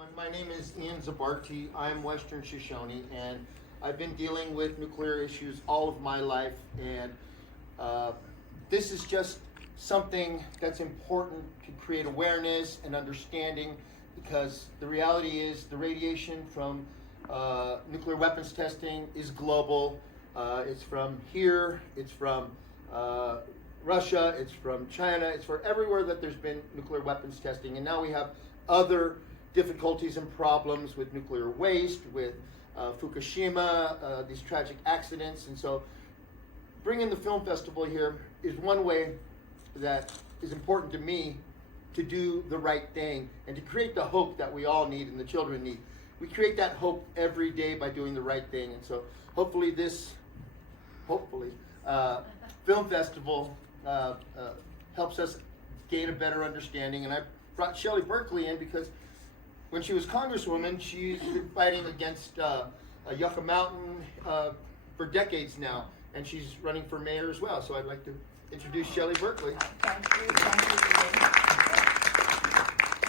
everyone. My name is Ian Zabarty. I'm Western Shoshone, and I've been dealing with nuclear issues all of my life. And this is just something that's important to create awareness and understanding, because the reality is the radiation from nuclear weapons testing is global. It's from here, it's from Russia, it's from China, it's from everywhere that there's been nuclear weapons testing. And now we have other difficulties and problems with nuclear waste, with Fukushima, these tragic accidents. And so bringing the film festival here is one way that is important to me to do the right thing and to create the hope that we all need and the children need. We create that hope every day by doing the right thing. And so hopefully this film festival helps us gain a better understanding. And I brought Shelley Berkley in because when she was Congresswoman, she's been fighting against Yucca Mountain for decades now, and she's running for mayor as well. So I'd like to introduce Shelley Berkley. Thank you.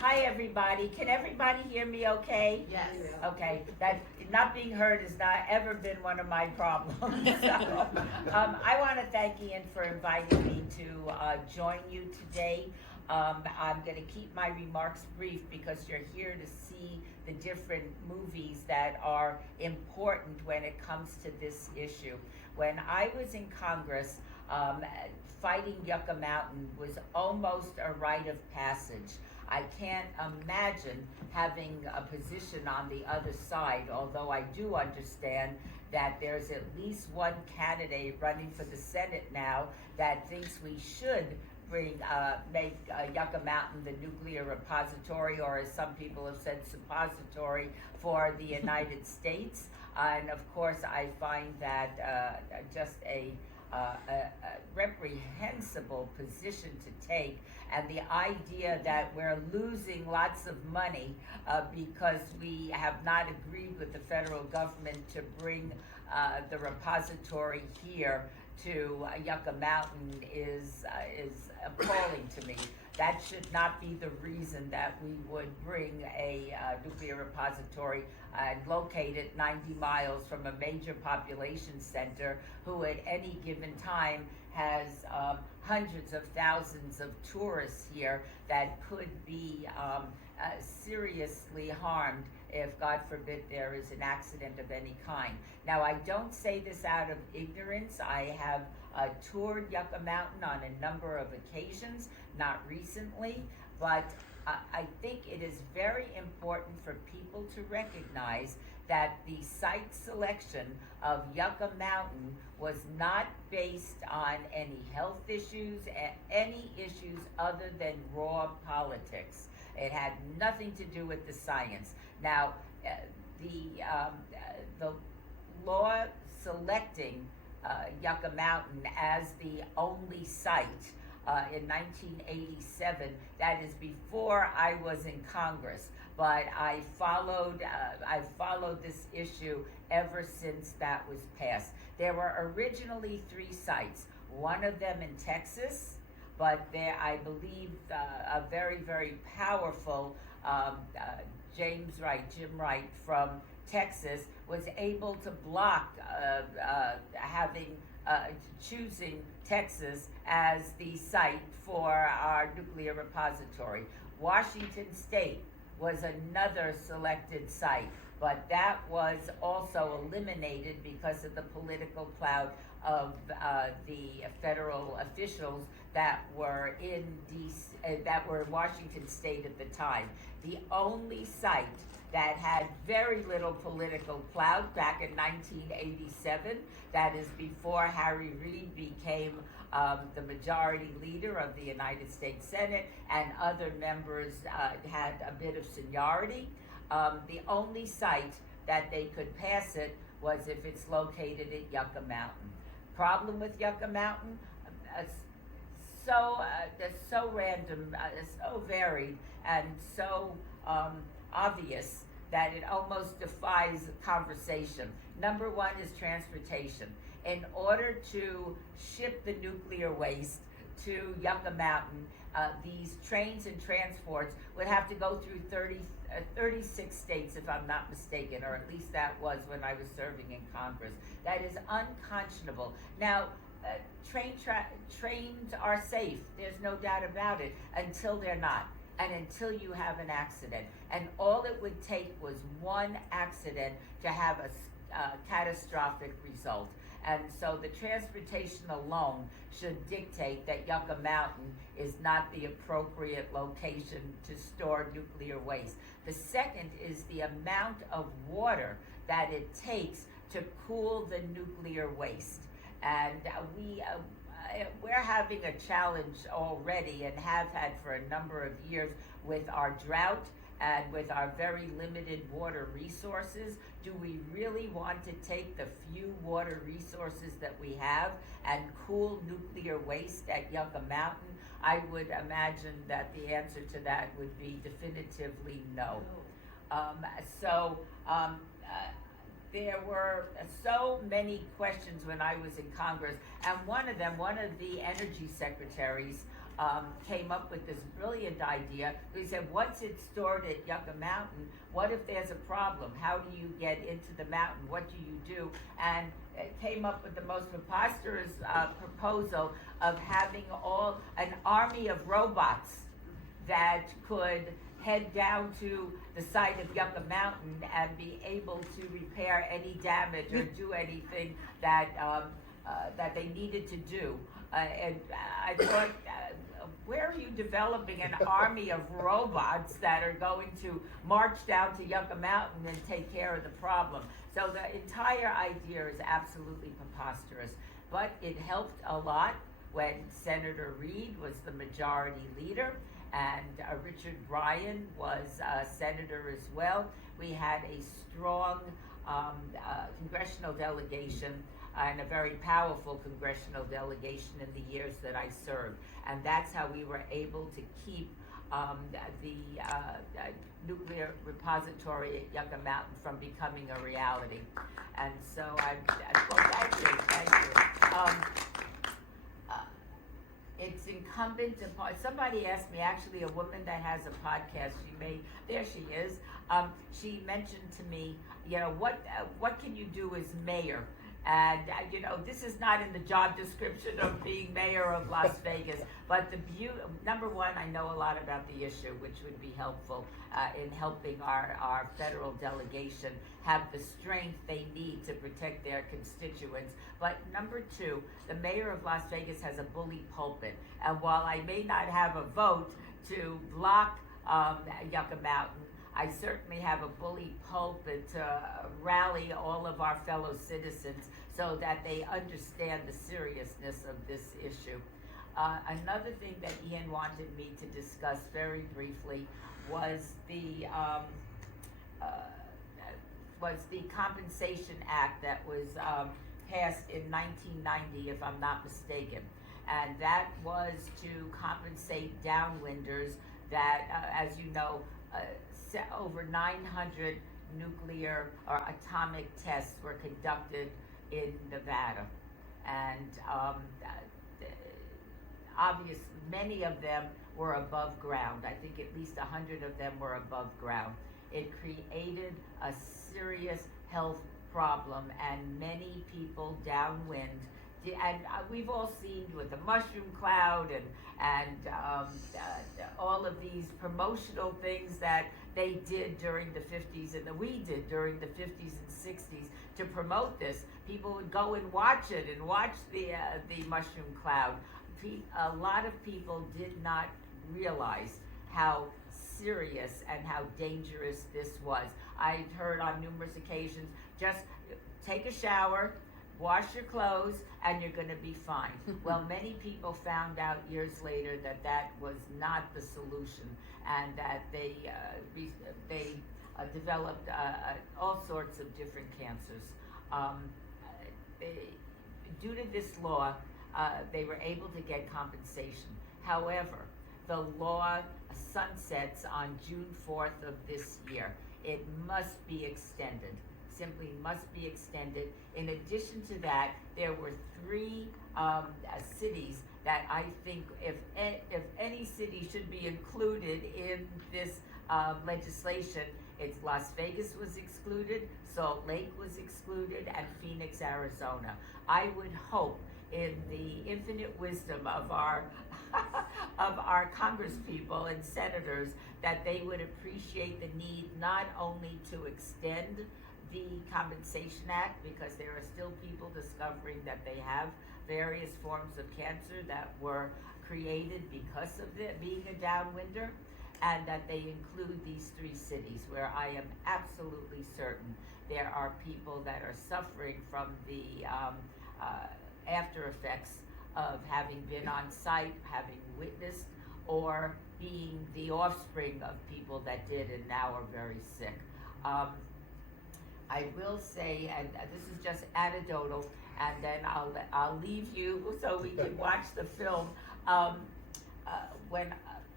Hi, everybody. Can everybody hear me okay? Yes. Okay. That not being heard has not ever been one of my problems. So, I want to thank Ian for inviting me to join you today. I'm going to keep my remarks brief because you're here to see the different movies that are important when it comes to this issue. When I was in Congress, fighting Yucca Mountain was almost a rite of passage. I can't imagine having a position on the other side, although I do understand that there's at least one candidate running for the Senate now that thinks we should make Yucca Mountain the nuclear repository, or as some people have said, suppository for the United States. And of course, I find that just a reprehensible position to take, and the idea that we're losing lots of money because we have not agreed with the federal government to bring the repository here to Yucca Mountain is appalling to me. That should not be the reason that we would bring a nuclear repository and locate it 90 miles from a major population center who at any given time has hundreds of thousands of tourists here that could be seriously harmed if, God forbid, there is an accident of any kind. Now, I don't say this out of ignorance. I have toured Yucca Mountain on a number of occasions, not recently, but I think it is very important for people to recognize that the site selection of Yucca Mountain was not based on any health issues, any issues other than raw politics. It had nothing to do with the science. Now, the law selecting Yucca Mountain as the only site in 1987, that is before I was in Congress, but I've followed this issue ever since that was passed. There were originally 3 sites, one of them in Texas, but there, I believe, a very, very powerful Jim Wright from Texas was able to block choosing Texas as the site for our nuclear repository. Washington State was another selected site, but that was also eliminated because of the political clout of the federal officials that were in Washington State at the time. The only site that had very little political clout back in 1987, that is before Harry Reid became the majority leader of the United States Senate and other members had a bit of seniority. The only site that they could pass it was if it's located at Yucca Mountain. Problem with Yucca Mountain, so random, so varied, and so obvious that it almost defies conversation. Number one is transportation. In order to ship the nuclear waste to Yucca Mountain, these trains and transports would have to go through 36 states, if I'm not mistaken, or at least that was when I was serving in Congress. That is unconscionable. Now, trains are safe, there's no doubt about it, until they're not, and until you have an accident. And all it would take was one accident to have a catastrophic result. And so the transportation alone should dictate that Yucca Mountain is not the appropriate location to store nuclear waste. The second is the amount of water that it takes to cool the nuclear waste. And we're having a challenge already, and have had for a number of years, with our drought and with our very limited water resources. Do we really want to take the few water resources that we have and cool nuclear waste at Yucca Mountain? I would imagine that the answer to that would be definitively no. There were so many questions when I was in Congress, and one of the energy secretaries came up with this brilliant idea. He said, once it's stored at Yucca Mountain, what if there's a problem? How do you get into the mountain? What do you do? And came up with the most preposterous proposal of having an army of robots that could head down to the site of Yucca Mountain and be able to repair any damage or do anything that they needed to do. And I thought, where are you developing an army of robots that are going to march down to Yucca Mountain and take care of the problem? So the entire idea is absolutely preposterous, but it helped a lot when Senator Reid was the majority leader, and Richard Bryan was senator as well. We had a strong congressional delegation and a very powerful congressional delegation in the years that I served. And that's how we were able to keep the nuclear repository at Yucca Mountain from becoming a reality. And so thank you. It's incumbent upon, somebody asked me, actually a woman that has a podcast, there she is, she mentioned to me, what can you do as mayor? And, this is not in the job description of being mayor of Las Vegas, but number one, I know a lot about the issue, which would be helpful in helping our federal delegation have the strength they need to protect their constituents. But number two, the mayor of Las Vegas has a bully pulpit. And while I may not have a vote to block Yucca Mountain, I certainly have a bully pulpit to rally all of our fellow citizens so that they understand the seriousness of this issue. Another thing that Ian wanted me to discuss very briefly was the Compensation Act that was passed in 1990, if I'm not mistaken. And that was to compensate downwinders that, as you know, over 900 nuclear or atomic tests were conducted in Nevada. And obviously, many of them were above ground. I think at least 100 of them were above ground. It created a serious health problem, and many people downwind. And we've all seen with the mushroom cloud and all of these promotional things that they did during the 50s and that we did during the 50s and 60s to promote this. People would go and watch it and watch the mushroom cloud. A lot of people did not realize how serious and how dangerous this was. I've heard on numerous occasions, just take a shower, wash your clothes, and you're going to be fine. Well, many people found out years later that that was not the solution, and that they developed all sorts of different cancers. Due to this law, they were able to get compensation. However, the law sunsets on June 4th of this year. It must be extended. Simply must be extended. In addition to that, there were 3 cities that I think if any city should be included in this legislation, it's Las Vegas was excluded, Salt Lake was excluded, and Phoenix, Arizona. I would hope in the infinite wisdom of our of our congresspeople and senators that they would appreciate the need not only to extend the Compensation Act, because there are still people discovering that they have various forms of cancer that were created because of it being a downwinder, and that they include these 3 cities where I am absolutely certain there are people that are suffering from the after effects of having been on site, having witnessed, or being the offspring of people that did and now are very sick. I will say, and this is just anecdotal, and then I'll leave you so we can watch the film. When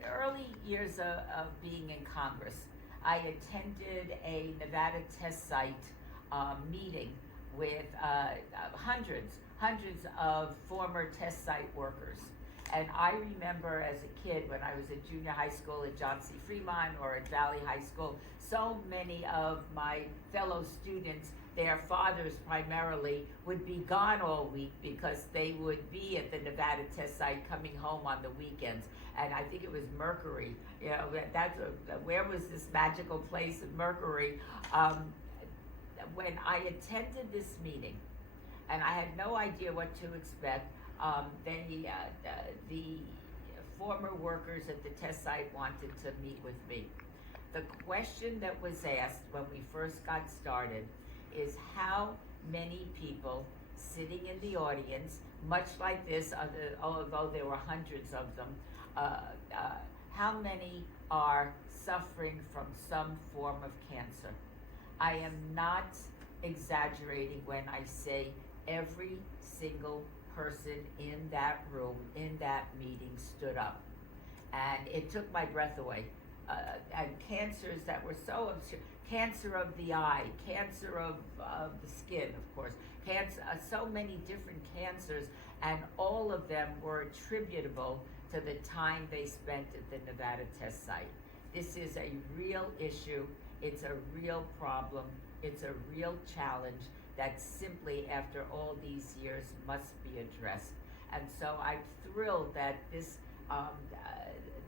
the early years of being in Congress, I attended a Nevada test site meeting with hundreds of former test site workers. And I remember as a kid when I was at junior high school at John C. Fremont or at Valley High School, so many of my fellow students, their fathers primarily, would be gone all week because they would be at the Nevada test site coming home on the weekends. And I think it was Mercury, you know, where was this magical place of Mercury? When I attended this meeting, and I had no idea what to expect, the former workers at the test site wanted to meet with me. The question that was asked when we first got started is how many people sitting in the audience, much like this, although there were hundreds of them, how many are suffering from some form of cancer? I am not exaggerating when I say every single person in that room, in that meeting, stood up. And it took my breath away. And cancers that were so obscure, cancer of the eye, cancer of the skin, of course, cancer, so many different cancers, and all of them were attributable to the time they spent at the Nevada test site. This is a real issue. It's a real problem. It's a real challenge that simply, after all these years, must be addressed. And so I'm thrilled that this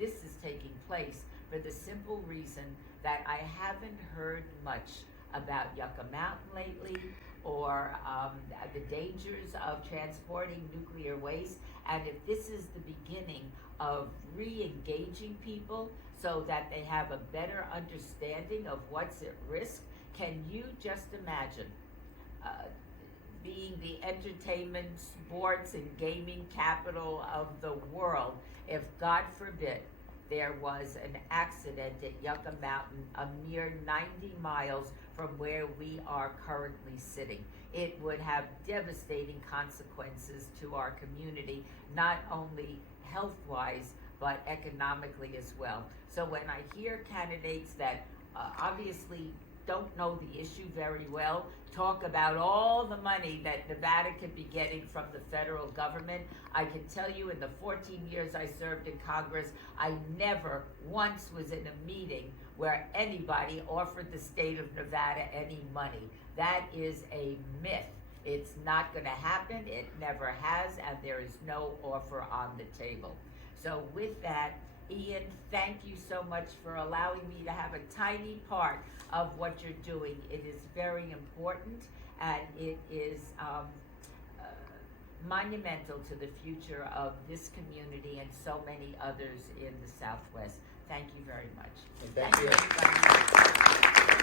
is taking place for the simple reason that I haven't heard much about Yucca Mountain lately, or the dangers of transporting nuclear waste. And if this is the beginning of re-engaging people so that they have a better understanding of what's at risk, can you just imagine being the entertainment, sports, and gaming capital of the world if, God forbid, there was an accident at Yucca Mountain a mere 90 miles from where we are currently sitting? It would have devastating consequences to our community, not only health-wise, but economically as well. So when I hear candidates that obviously don't know the issue very well talk about all the money that Nevada could be getting from the federal government, I can tell you in the 14 years I served in Congress, I never once was in a meeting where anybody offered the state of Nevada any money. That is a myth. It's not going to happen. It never has, and there is no offer on the table. So with that, Ian, thank you so much for allowing me to have a tiny part of what you're doing. It is very important, and it is monumental to the future of this community and so many others in the Southwest. Thank you very much. Thank you. Everybody.